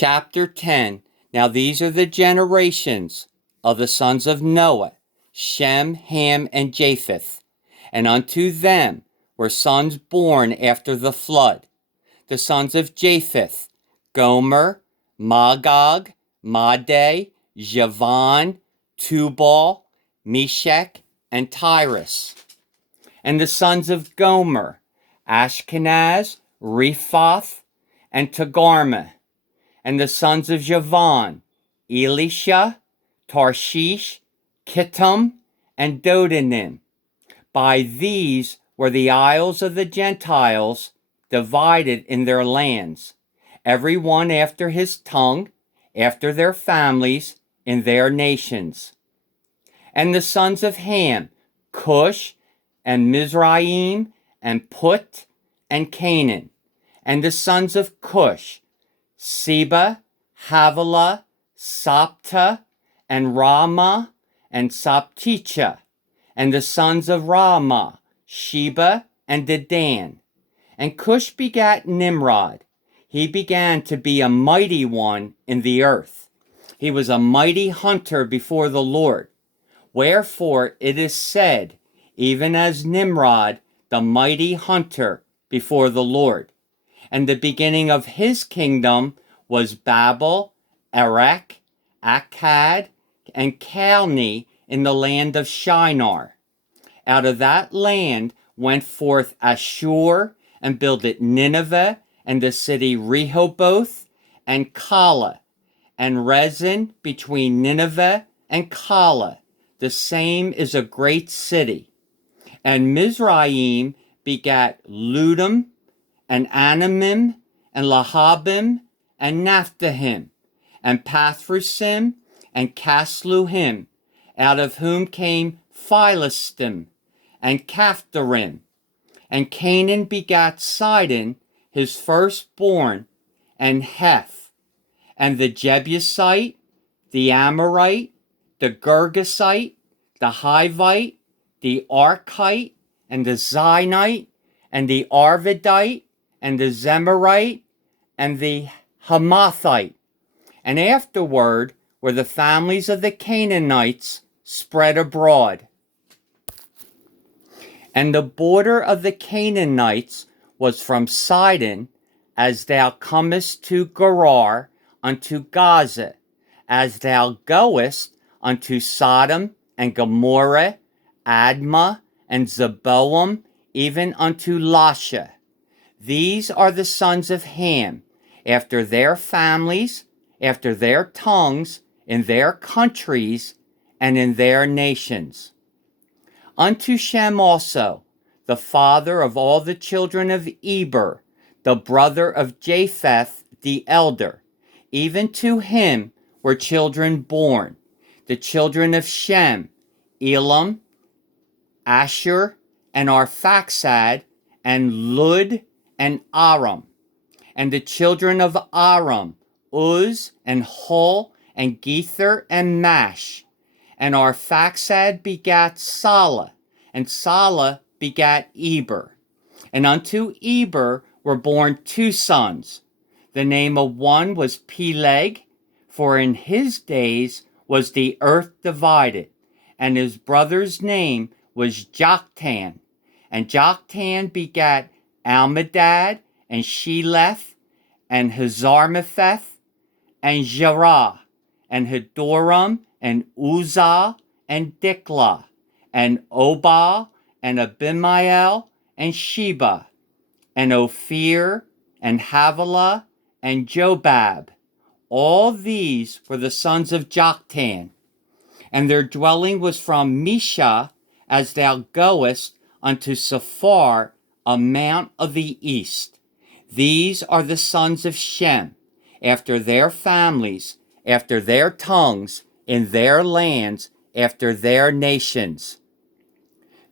Chapter 10. Now these are the generations of the sons of Noah, Shem, Ham, and Japheth. And unto them were sons born after the flood. The sons of Japheth, Gomer, Magog, Madai, Javan, Tubal, Meshech, and Tyrus. And the sons of Gomer, Ashkenaz, Rephath, and Togarmah. And the sons of Javan, Elisha, Tarshish, Kittim, and Dodanim. By these were the isles of the Gentiles divided in their lands, every one after his tongue, after their families, in their nations. And the sons of Ham, Cush, and Mizraim, and Put, and Canaan. And the sons of Cush, Seba, Havilah, Sapta, and Ramah, and Sapticha. And the sons of Ramah, Sheba, and Dedan. And Cush begat Nimrod. He began to be a mighty one in the earth. He was a mighty hunter before the Lord. Wherefore it is said, even as Nimrod, the mighty hunter before the Lord. And the beginning of his kingdom was Babel, Erech, Akkad, and Calneh in the land of Shinar. Out of that land went forth Ashur, and builded Nineveh, and the city Rehoboth, and Calah, and Rezin between Nineveh and Calah. The same is a great city. And Mizraim begat Ludum, and Anamim, and Lahabim, and Naphtahim, and Pathrusim, and Casluhim, out of whom came Philistim, and Caphtorim. And Canaan begat Sidon, his firstborn, and Heth, and the Jebusite, the Amorite, the Girgasite, the Hivite, the Archite, and the Zinite, and the Arvadite, and the Zemarite, and the Hamathite. And afterward were the families of the Canaanites spread abroad. And the border of the Canaanites was from Sidon, as thou comest to Gerar, unto Gaza, as thou goest unto Sodom and Gomorrah, Admah, and Zeboam, even unto Lasha. These are the sons of Ham, after their families, after their tongues, in their countries, and in their nations. Unto Shem also, the father of all the children of Eber, the brother of Japheth the elder, even to him were children born, the children of Shem, Elam, Asher, and Arphaxad, and Lud, and Aram. And the children of Aram, Uz, and Hul, and Gether, and Mash. And Arphaxad begat Salah, and Salah begat Eber. And unto Eber were born two sons. The name of one was Peleg, for in his days was the earth divided, and his brother's name was Joktan. And Joktan begat Almodad, and Sheleph, and Hazarmaveth, and Jerah, and Hadoram, and Uzzah, and Diklah, and Obal, and Abimael, and Sheba, and Ophir, and Havilah, and Jobab. All these were the sons of Joktan. And their dwelling was from Mesha, as thou goest unto Sephar, a mount of the east. These are the sons of Shem, after their families, after their tongues, in their lands, after their nations.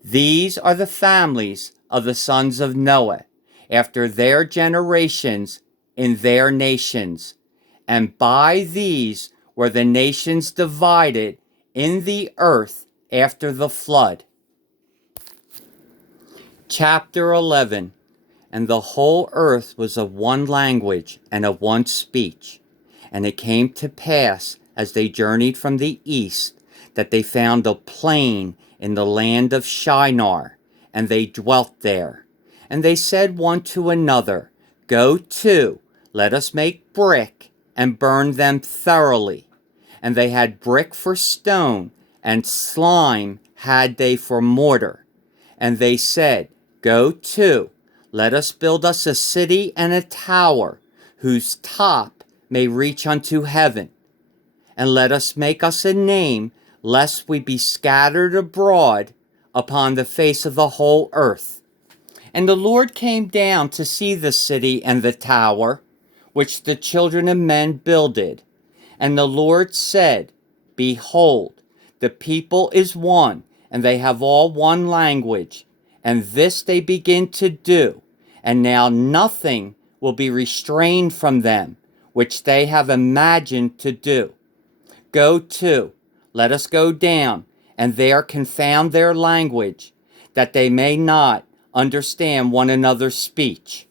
These are the families of the sons of Noah, after their generations, in their nations. And by these were the nations divided in the earth after the flood. Chapter 11. And the whole earth was of one language and of one speech. And it came to pass, as they journeyed from the east, that they found a plain in the land of Shinar, and they dwelt there. And they said one to another, Go to, let us make brick, and burn them thoroughly. And they had brick for stone, and slime had they for mortar. And they said, Go to, let us build us a city and a tower, whose top may reach unto heaven. And let us make us a name, lest we be scattered abroad upon the face of the whole earth. And the Lord came down to see the city and the tower, which the children of men builded. And the Lord said, Behold, the people is one, and they have all one language. And this they begin to do. And now nothing will be restrained from them, which they have imagined to do. Go to, let us go down, and there confound their language, that they may not understand one another's speech.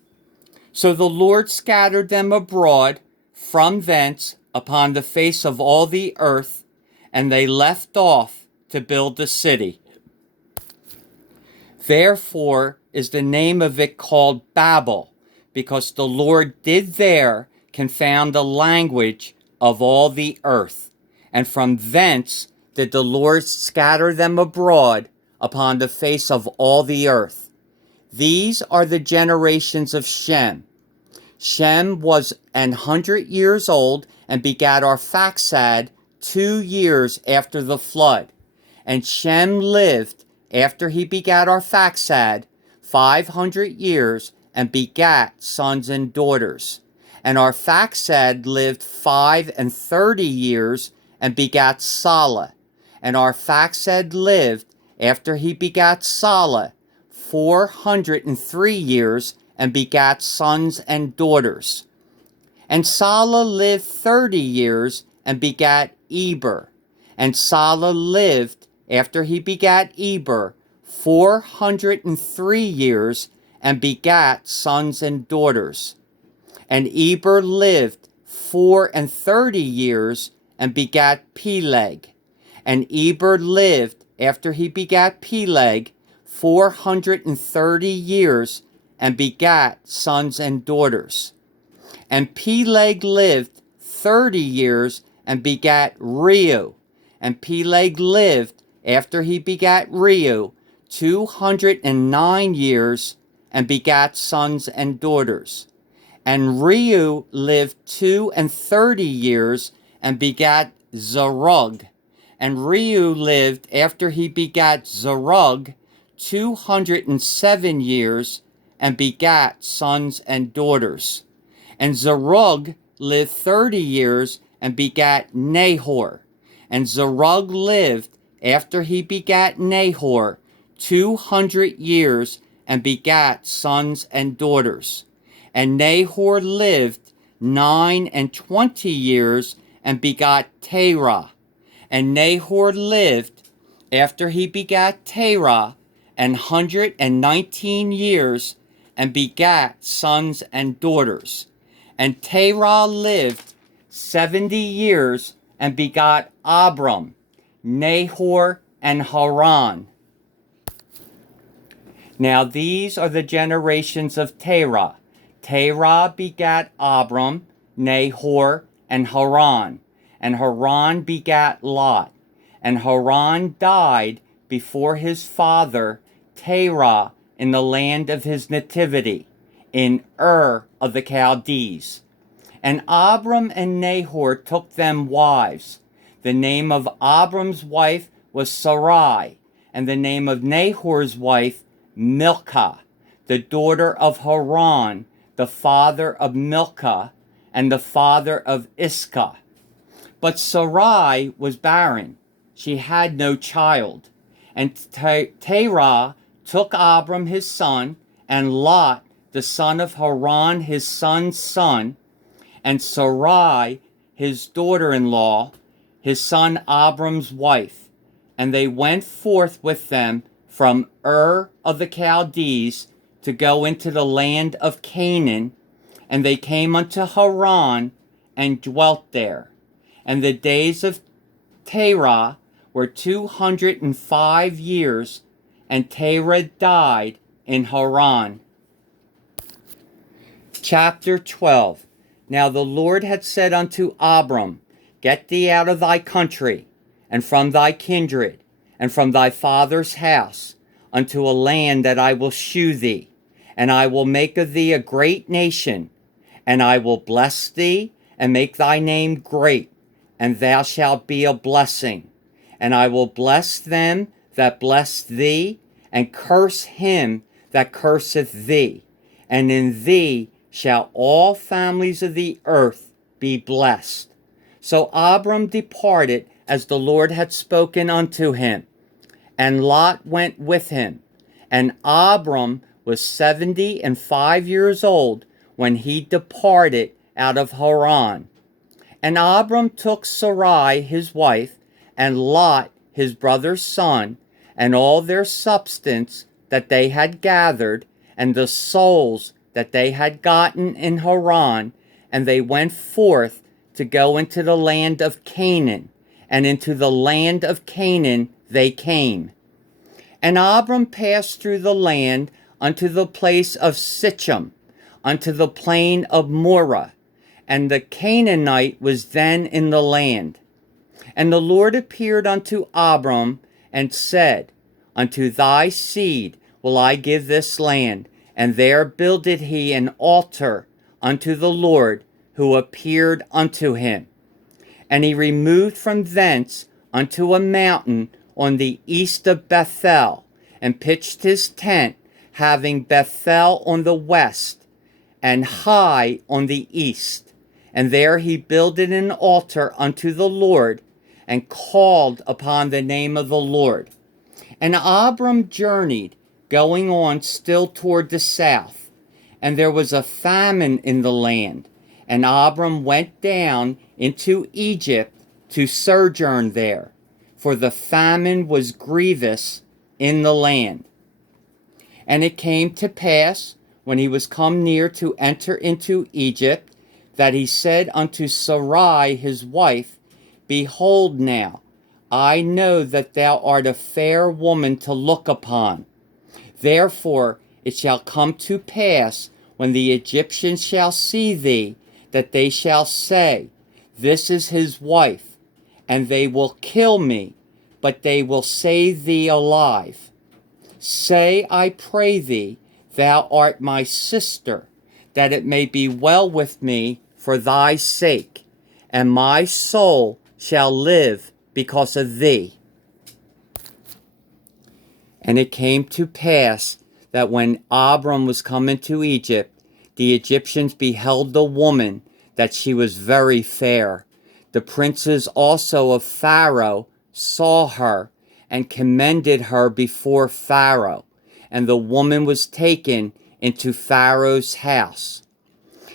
So the Lord scattered them abroad from thence upon the face of all the earth, and they left off to build the city. Therefore is the name of it called Babel, because the Lord did there confound the language of all the earth. And from thence did the Lord scatter them abroad upon the face of all the earth. These are the generations of Shem. Shem was 100 years old and begat Arphaxad 2 years after the flood. And Shem lived, after he begat Arphaxad, 500 years, and begat sons and daughters. And Arphaxad lived 35 years, and begat Salah. And Arphaxad lived, after he begat Salah, 403 years, and begat sons and daughters. And Salah lived 30 years, and begat Eber. And Salah lived, after he begat Eber, 403 years, and begat sons and daughters. And Eber lived 34 years, and begat Peleg. And Eber lived, after he begat Peleg, 430 years, and begat sons and daughters. And Peleg lived 30 years, and begat Reu. And Peleg lived, after he begat Reu, 209 years, and begat sons and daughters. And Reu lived 32 years, and begat Zerug. And Reu lived, after he begat Zerug, 207 years, and begat sons and daughters. And Zerug lived 30 years, and begat Nahor. And Zerug lived, after he begat Nahor, 200 years, and begat sons and daughters. And Nahor lived 29 years, and begot Terah. And Nahor lived, after he begat Terah, 119 years, and begat sons and daughters. And Terah lived 70 years, and begot Abram, Nahor, and Haran. Now these are the generations of Terah. Terah begat Abram, Nahor, and Haran. And Haran begat Lot. And Haran died before his father Terah in the land of his nativity, in Ur of the Chaldees. And Abram and Nahor took them wives. The name of Abram's wife was Sarai, and the name of Nahor's wife Milcah, the daughter of Haran, the father of Milcah, and the father of Iscah. But Sarai was barren. She had no child. And Terah took Abram his son, and Lot, the son of Haran, his son's son, and Sarai, his daughter-in-law, his son Abram's wife. And they went forth with them from Ur of the Chaldees to go into the land of Canaan. And they came unto Haran, and dwelt there. And the days of Terah were 205 years, and Terah died in Haran. Chapter 12. Now the Lord had said unto Abram, Get thee out of thy country, and from thy kindred, and from thy father's house, unto a land that I will shew thee, and I will make of thee a great nation, and I will bless thee, and make thy name great, and thou shalt be a blessing. And I will bless them that bless thee, and curse him that curseth thee. And in thee shall all families of the earth be blessed. So Abram departed as the Lord had spoken unto him, and Lot went with him. And Abram was 75 years old when he departed out of Haran. And Abram took Sarai his wife, and Lot his brother's son, and all their substance that they had gathered, and the souls that they had gotten in Haran, and they went forth to go into the land of Canaan, and into the land of Canaan they came. And Abram passed through the land unto the place of Sichem, unto the plain of Moreh, and the Canaanite was then in the land. And the Lord appeared unto Abram, and said, Unto thy seed will I give this land. And there builded he an altar unto the Lord, who appeared unto him. And he removed from thence unto a mountain on the east of Bethel, and pitched his tent, having Bethel on the west, and Hai on the east. And there he builded an altar unto the Lord, and called upon the name of the Lord. And Abram journeyed, going on still toward the south. And there was a famine in the land. And Abram went down into Egypt to sojourn there, for the famine was grievous in the land. And it came to pass, when he was come near to enter into Egypt, that he said unto Sarai his wife, Behold now, I know that thou art a fair woman to look upon. Therefore it shall come to pass, when the Egyptians shall see thee, that they shall say, This is his wife, and they will kill me, but they will save thee alive. Say, I pray thee, thou art my sister, that it may be well with me for thy sake, and my soul shall live because of thee. And it came to pass that when Abram was come into Egypt, the Egyptians beheld the woman, that she was very fair. The princes also of Pharaoh saw her, and commended her before Pharaoh. And the woman was taken into Pharaoh's house.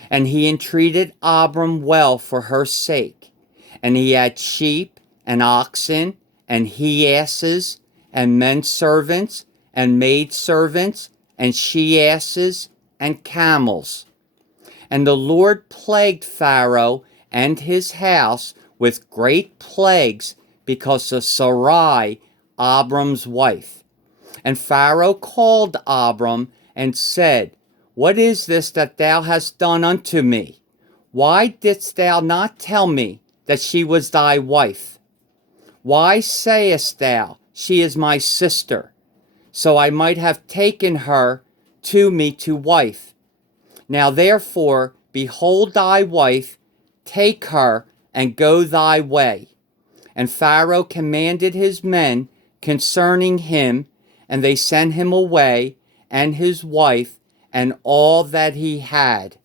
And he entreated Abram well for her sake. And he had sheep, and oxen, and he-asses, and men servants, and maid servants, and she-asses, and camels. And the Lord plagued Pharaoh and his house with great plagues because of Sarai, Abram's wife. And Pharaoh called Abram and said, What is this that thou hast done unto me? Why didst thou not tell me that she was thy wife? Why sayest thou, She is my sister? So I might have taken her to me to wife. Now therefore, behold thy wife, take her, and go thy way. And Pharaoh commanded his men concerning him, and they sent him away, and his wife, and all that he had.